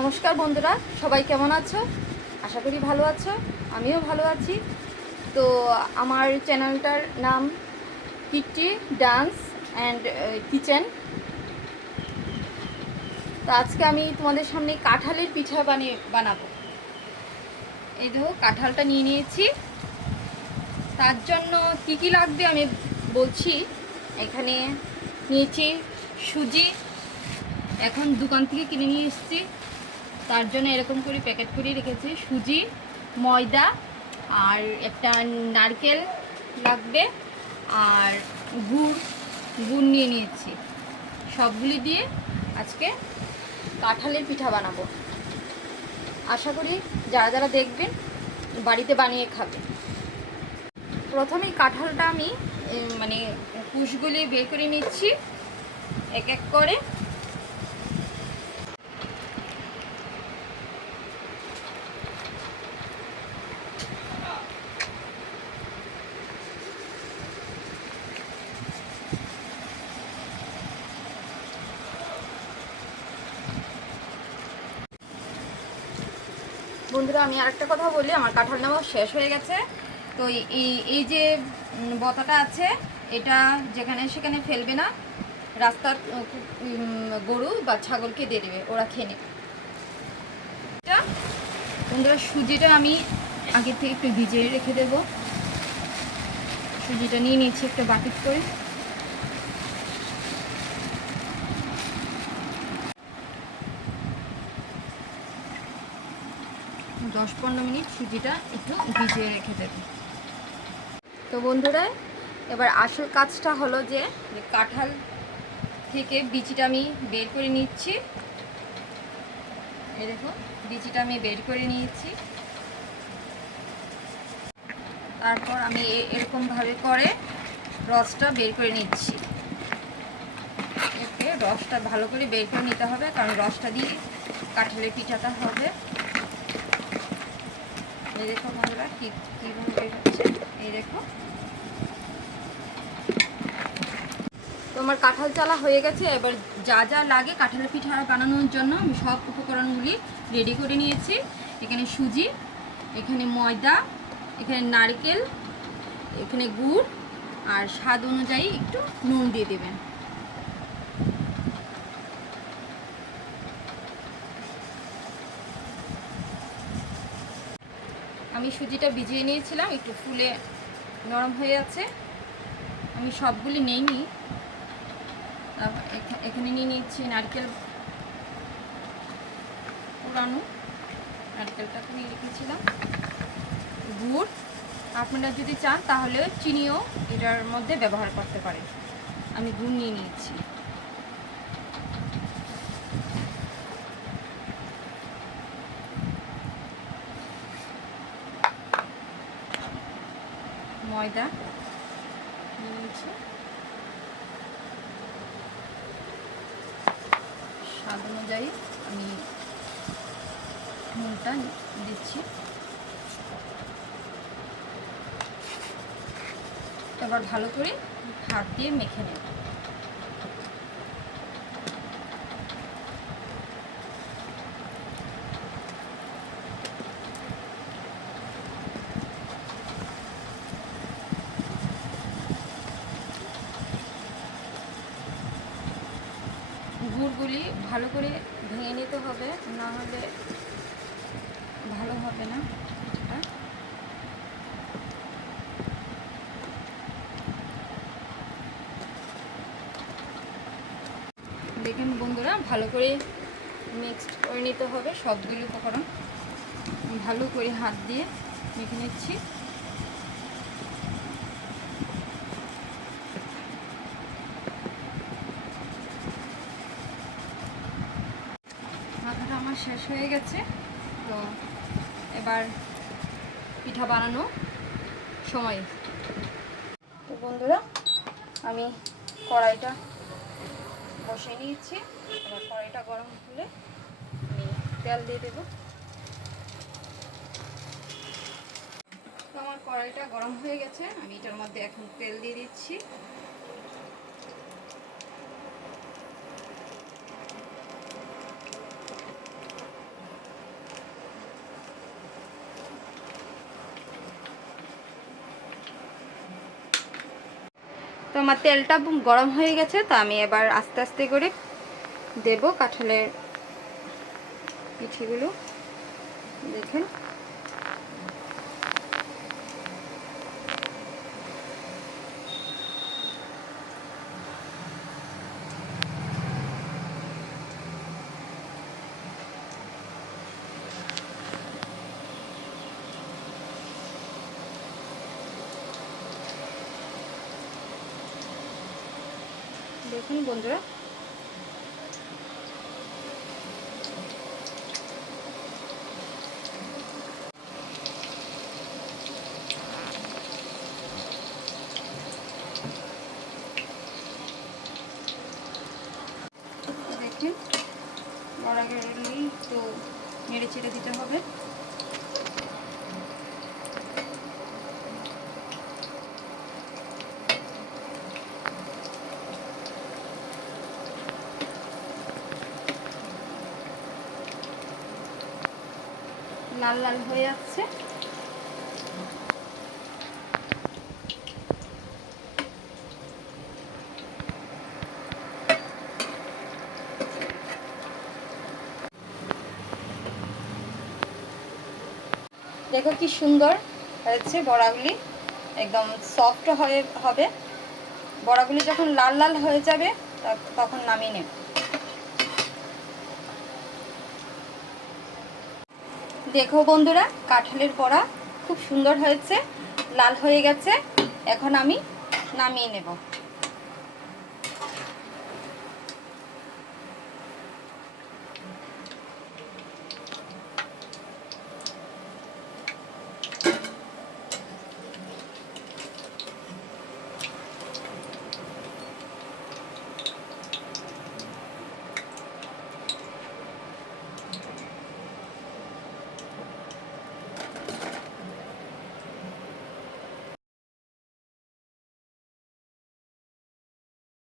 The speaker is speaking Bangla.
নমস্কার বন্ধুরা, সবাই কেমন আছো? আশা করি ভালো আছো। আমিও ভালো আছি। তো আমার চ্যানেলটার নাম কিটি ডান্স অ্যান্ড কিচেন। তো আজকে আমি তোমাদের সামনে কাঁঠালের পিঠা বানাবো। এই দেখো, কাঁঠালটা নিয়ে নিয়েছি। তার জন্য কি কি লাগবে আমি বলছি। এখানে নিয়েছি সুজি, এখন দোকান থেকে কিনে নিয়ে এসেছি। তার জন্য এরকম করে প্যাকেট করে রেখেছি। সুজি, ময়দা আর একটা নারকেল লাগবে, আর গুড় গুড় নিয়ে নিয়েছি। সবগুলি দিয়ে আজকে কাঁঠালের পিঠা বানাবো। আশা করি যারা যারা দেখবেন বাড়িতে বানিয়ে খাবে। প্রথমেই কাঁঠালটা আমি মানে কুশগুলি বের করে নিচ্ছি এক এক করে। বন্ধুরা, আমি আরেকটা কথা বলি, আমার কাঁঠাল নেওয়া শেষ হয়ে গেছে। তো এই যে বতাটা আছে, এটা যেখানে সেখানে ফেলবে না। রাস্তার গরু বা ছাগলকে দিয়ে দেবে, ওরা খেয়ে নেবে। বন্ধুরা, সুজিটা আমি আগের থেকে একটু ভিজিয়ে রেখে দেব। সুজিটা নিয়ে নিচ্ছি একটা বাটি করে। দশ 15 মিনিট সুজিটা একটু ভিজিয়ে রেখে দেব। তো বন্ধুরা, এবার আসল কাজটা হলো যে কাঁঠাল থেকে বিচিটা আমি বের করে নিচ্ছি। এই দেখো, বিচিটা আমি বের করে নিয়েছি। তারপর আমি এরকমভাবে করে রসটা বের করে নিচ্ছি। এতে রসটা ভালো করে বের করে নিতে হবে, কারণ রসটা দিয়ে কাঁঠালের পিঠাটা হবে। এই দেখো বন্ধুরা, কীভাবে বের হচ্ছে। এই দেখো, তো আমার কাঁঠাল চালা হয়ে গেছে। এবার যা যা লাগে কাঁঠালের পিঠা বানানোর জন্য আমি সব উপকরণগুলি রেডি করে নিয়েছি। এখানে সুজি, এখানে ময়দা, এখানে নারকেল, এখানে গুড়, আর স্বাদ অনুযায়ী একটু নুন দিয়ে দেবেন। আমি সুজিটা ভিজিয়ে নিয়েছিলাম, একটু ফুলে নরম হয়ে আছে। আমি সবগুলি নিইনি। এখানে নিয়ে নিচ্ছি নারকেল পুরানো, নারকেলটাকে নিয়ে রেখেছিলাম। গুড়, আপনারা যদি চান তাহলে চিনিও এটার মধ্যে ব্যবহার করতে পারেন। আমি গুড় নিয়ে নিয়েছি। ময়দা নিয়ে নিয়েছি। স্বাদ অনুযায়ী আমি নুনটা দিচ্ছি। এবার ভালো করে হাত দিয়ে মেখে নেব। গুড়গুলি ভালো করে ভেঙে নিতে হবে, না হলে ভালো হবে না পিঠাটা। দেখুন বন্ধুরা, ভালো করে মিক্সড করে নিতে হবে সবগুলো উপকরণ। ভালো করে হাত দিয়ে মেখে নিচ্ছি। মাখাটা আমার শেষ হয়ে গেছে। তো এবার পিঠা বানানো সময়। তো বন্ধুরা, আমি কড়াইটা বসিয়ে নিয়েছি। এবার কড়াইটা গরম হলে আমি তেল দিয়ে দেব। তো আমার কড়াইটা গরম হয়ে গেছে, আমি এটার মধ্যে এখন তেল দিয়ে দিচ্ছি। আমার তেলটা গরম হয়ে গেছে, তো আমি এবার আস্তে আস্তে করে দেব কাঁঠালের পিঠেগুলো। দেখেন দেখুন বন্ধুরা, দেখেন বড়াগুলি তো নেড়ে চেড়ে দিতে হবে। লাল লাল হয়ে যাচ্ছে। দেখো কি সুন্দর হয়েছে বড়াগুলি, একদম সফট হবে। বড়াগুলি যখন লাল লাল হয়ে যাবে তখন নামিয়ে নেব। দেখো বন্ধুরা, কাঁঠালের বড়া খুব সুন্দর হয়েছে, লাল হয়ে গেছে। এখন আমি নামিয়ে নেব।